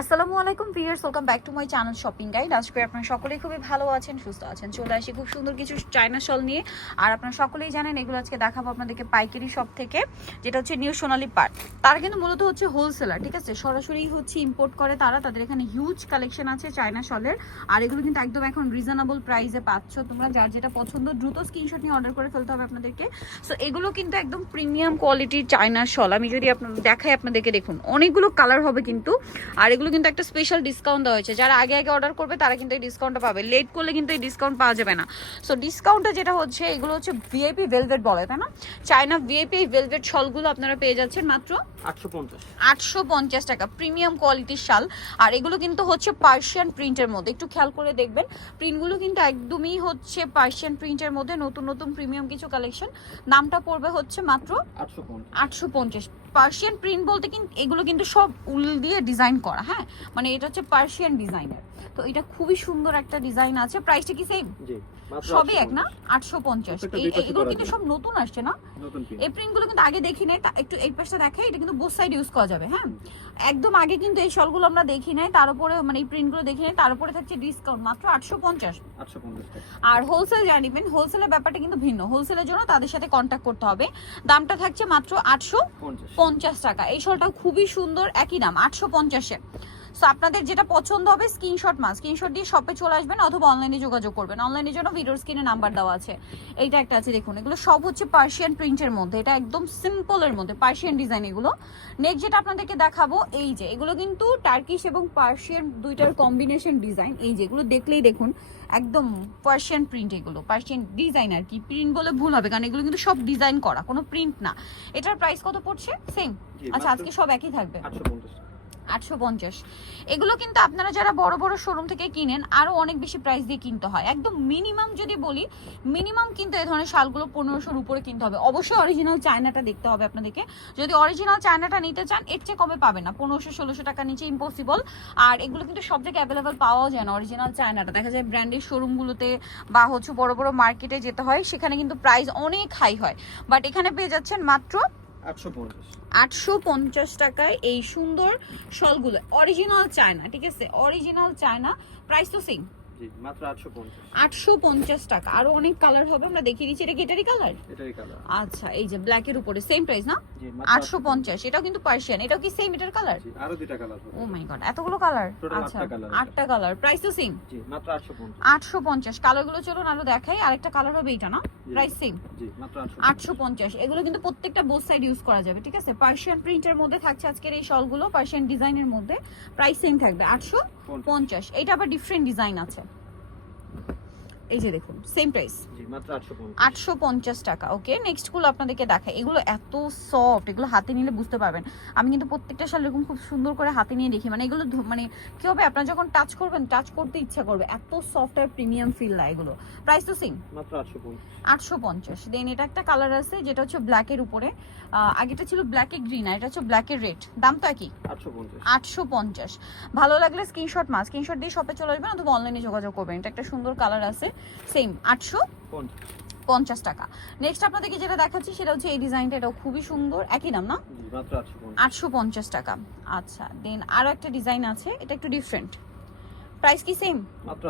আসসালামু আলাইকুম viewers, welcome back to my channel shopping guide. আজকে আপনারা সকলেই খুবই ভালো আছেন, সুস্থ আছেন। চলে আসি খুব সুন্দর কিছু চায়না শল নিয়ে। আর আপনারা সকলেই জানেন এগুলো আজকে দেখাবো আপনাদেরকে পাইকারি শপ থেকে, যেটা হচ্ছে নিউ সোনালী পার্ক। তারা কিন্তু মূলত হচ্ছে হোলসেলার, ঠিক আছে, সরাসরি হচ্ছে ইম্পোর্ট করে তারা। তাদের এখানে হিউজ কালেকশন আছে চায়না শলের। আর এগুলো কিন্তু একদম এখন রিজনেবল প্রাইসে পাচ্ছ তোমরা। যার যেটা পছন্দ দ্রুত স্ক্রিনশট নিয়ে অর্ডার করে ফেলতে হবে আপনাদেরকে। সো এগুলো কিন্তু একদম প্রিমিয়াম কোয়ালিটির চায়না শল। আমি যদি আপনাদের দেখাই, আপনাদেরকে দেখুন অনেকগুলো কালার হবে কিন্তু। আর এগুলো কিন্তু একটা স্পেশাল ডিসকাউন্ট দেওয়া হয়েছে, যারা আগে আগে অর্ডার করবে তারা কিন্তু এই ডিসকাউন্টটা পাবে। লেট করলে কিন্তু এই ডিসকাউন্ট পাওয়া যাবে না। সো ডিসকাউন্টটা যেটা হচ্ছে, এগুলো হচ্ছে ভিআইপি ভেলভেট বলে, তাই না? চায়না ভিআইপি ভেলভেট শলগুলো আপনারা পেয়ে যাচ্ছেন মাত্র 850 টাকা। প্রিমিয়াম কোয়ালিটির শাল। আর এগুলো কিন্তু হচ্ছে পার্সিয়ান প্রিন্টের মধ্যে, একটু খেয়াল করে দেখবেন প্রিন্টগুলো কিন্তু একদমই হচ্ছে পার্সিয়ান প্রিন্টের মধ্যে। নতুন নতুন প্রিমিয়াম কিছু কালেকশন। দামটা পড়বে হচ্ছে মাত্র 850। পার্সিয়ান প্রিন্ট বলতে কিন্তু এগুলো কিন্তু সব উল দিয়ে ডিজাইন করা, হ্যাঁ, মানে এটা হচ্ছে পার্সিয়ান ডিজাইনার। তো এটা খুবই সুন্দর একটা ডিজাইন আছে। প্রাইসটা কি সেম? সবই এক না? 850। এগুলো কিন্তু সব নতুন আসছে না? এই প্রিন্টগুলো কিন্তু আগে দেখি নাই। একটু এই পাশটা দেখাই, এটা কিন্তু বোথ সাইড ইউজ করা যাবে। হ্যাঁ, একদম আগে কিন্তু এই শলগুলো আমরা দেখি নাই, তার উপরে মানে এই প্রিন্টগুলো দেখি নাই, তার উপরে থাকছে ডিসকাউন্ট মাত্র 850। আর হোলসেল জানিবেন, হোলসেলের ব্যাপারটা কিন্তু ভিন্ন। হোলসেলের জন্য তাদের সাথে কন্ট্যাক্ট করতে হবে। দামটা থাকছে মাত্র 850 টাকা। এই শলটা খুবই সুন্দর, একই দাম 850-এ। সো আপনাদের যেটা পছন্দ হবে স্ক্রিনশট দিয়ে শপে চলে আসবেন অথবা অনলাইনে যোগাযোগ করবেন। অনলাইনের জন্য ভিডিওর স্ক্রিনে নাম্বার দেওয়া আছে। এইটা একটা আছে, দেখুন এগুলো সব হচ্ছে পার্সিয়ান প্রিন্টের মধ্যে। এটা একদম সিম্পলের মধ্যে পার্সিয়ান ডিজাইন এগুলো। নেক্সট যেটা আপনাদেরকে দেখাবো, এই যে এগুলো কিন্তু টার্কিশ এবং পার্সিয়ান দুইটার কম্বিনেশন ডিজাইন। এই যে এগুলো দেখলেই দেখুন একদম পার্সিয়ান প্রিন্ট, এগুলো পার্সিয়ান ডিজাইন। আর কি প্রিন্ট বলে ভুল হবে, কারণ এগুলো কিন্তু সব ডিজাইন করা, কোনো প্রিন্ট না। এটার প্রাইস কত পড়ছে? সেম। আচ্ছা, আজকে সব একই থাকবে। 850। এগুলো কিন্তু আপনারা যারা বড় বড় শোরুম থেকে কিনেন আরো অনেক বেশি প্রাইস দিয়ে কিনতে হয়। একদম মিনিমাম যদি বলি, মিনিমাম কিন্তু এই ধরনের শালগুলো 1500-র উপরে কিনতে হবে। অবশ্যই অরিজিনাল চায়নাটা দেখতে হবে আপনাদেরকে। যদি অরিজিনাল চায়নাটা নিতে চান এর চেয়ে কমে পাবে না, 1500-1600 টাকা নিচে ইম্পসিবল। আর এগুলো কিন্তু সব জায়গায় অ্যাভেলেবেল পাওয়াও যায় না। অরিজিনাল চায়নাটা দেখা যায় ব্র্যান্ডের শোরুমগুলোতে বা হচ্ছে বড় বড় মার্কেটে যেতে হয়, সেখানে কিন্তু প্রাইস অনেক হাই হয়। বাট এখানে পেয়ে যাচ্ছেন মাত্র 850 টাকায় এই সুন্দর শলগুলো। অরিজিনাল চায়না, ঠিক আছে, অরিজিনাল চায়না। প্রাইস তো সেম, মাত্র 850 টাকা। আরো অনেক কালার হবে, আমরা দেখিয়ে দিচ্ছি। এটা কি এটারই কালার? আচ্ছা, এই যে ব্ল্যাক এর উপরে সেম প্রাইস না? 850। এটাও কিন্তু পার্সিয়ান, এটাও কি সেম এটার কালার? আরো দুইটা কালার হবে। ও মাই গড, এতগুলো কালার! আচ্ছা, 8টা কালার। প্রাইস তো সেম, মাত্র 850। কালারগুলো চলুন আরো দেখাই। আরেকটা কালার হবে এটা না? প্রাইস সেম, মাত্র 850। এগুলো কিন্তু প্রত্যেকটা বোথ সাইড ইউজ করা যাবে, ঠিক আছে। পার্সিয়ান প্রিন্টের মধ্যে থাকছে আজকের এই শলগুলো, পার্সিয়ান ডিজাইনের মধ্যে। প্রাইস সেম থাকবে 850। এটা আবার ডিফারেন্ট ডিজাইন আছে। এই যে দেখুন সেম প্রাইস, মাত্র 850 টাকা। ওকে, নেক্সট গুলো আপনাদেরকে দেখাই। এগুলো এত সফট, এগুলো হাতে নিলে বুঝতে পারবেন। আমি কিন্তু প্রত্যেকটা শাল এরকম খুব সুন্দর করে হাতে নিয়ে দেখি, মানে এগুলো মানে কি হবে, আপনারা যখন টাচ করবেন টাচ করতে ইচ্ছা করবে, এত সফট আর প্রিমিয়াম ফিল না এগুলো। প্রাইস তো সেম, মাত্র 850। দেন এটা একটা কালার আছে যেটা হচ্ছে ব্ল্যাক এর উপরে। আগেটা ছিল ব্ল্যাক এর গ্রিন, আর এটা হচ্ছে ব্ল্যাক এর রেড। দাম তো একই, 850। ভালো লাগলে স্ক্রিনশট দিয়ে শপে চলে আসবেন অথবা অনলাইনে যোগাযোগ করবেন। এটা একটা সুন্দর কালার আছে, সেম 850 টাকা। নেক্সট আপনাদেরকে যেটা দেখাচ্ছি সেটা হচ্ছে এই ডিজাইনটা। এটাও খুবই সুন্দর, একই দাম না? মাত্র 850 টাকা। আচ্ছা, দেন আরো একটা ডিজাইন আছে, এটা একটু ডিফারেন্ট। প্রাইস কি সেম? মাত্র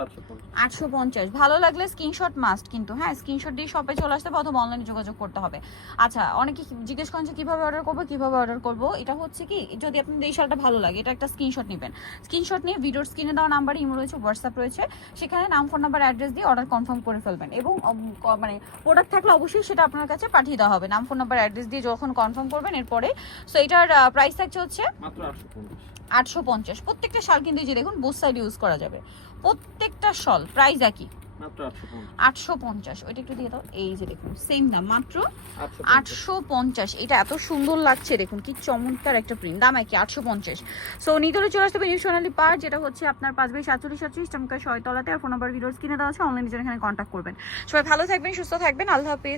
850। ভালো লাগলে স্ক্রিনশট মাস্ট কিন্তু, হ্যাঁ, স্ক্রিনশট দিয়ে শপে চলে আসতে হবে অথবা অনলাইনে যোগাযোগ করতে হবে। আচ্ছা, অনেকে জিজ্ঞেস করেন যে কিভাবে অর্ডার করবো। এটা হচ্ছে কি, যদি আপনাদের এই শালটা ভালো লাগে, এটা একটা স্ক্রিনশট নেবেন। স্ক্রিনশট নিয়ে ভিডিওর স্ক্রিনে দেওয়া নাম্বারে ইমো রয়েছে, হোয়াটসঅ্যাপ রয়েছে, সেখানে নাম, ফোন নাম্বার, অ্যাড্রেস দিয়ে অর্ডার কনফার্ম করে ফেলবেন। এবং মানে প্রোডাক্ট থাকলে অবশ্যই সেটা আপনার কাছে পাঠিয়ে দেওয়া হবে, নাম, ফোন নাম্বার, অ্যাড্রেস দিয়ে যখন কনফার্ম করবেন এরপরে। সো এটার প্রাইস থাকছে হচ্ছে মাত্র 850। প্রত্যেকটা শাল কিন্তু এই যে দেখুন বোথ সাইড ইউজ করা যাবে, প্রত্যেকটা শাল। প্রাইস একই, মাত্র 850। ওইটা একটু দিয়ে দাও। এই যে দেখুন সেম দাম, মাত্র 850। এটা এত সুন্দর লাগছে, দেখুন কি চমৎকার একটা প্রিন্ট। দাম একই, 850। সো নিতরে চলে আসতে হবে নিউ সোনালী পার্ক, যেটা হচ্ছে আপনার 5/47 চমৎকার 6 তলাতে। আর ফোন নাম্বার ভিডিওস কিনে দেওয়া আছে, অনলাইনে এখানে কন্ট্যাক্ট করবেন। সবাই ভালো থাকবেন, সুস্থ থাকবেন, আল্লাহ হাফেজ।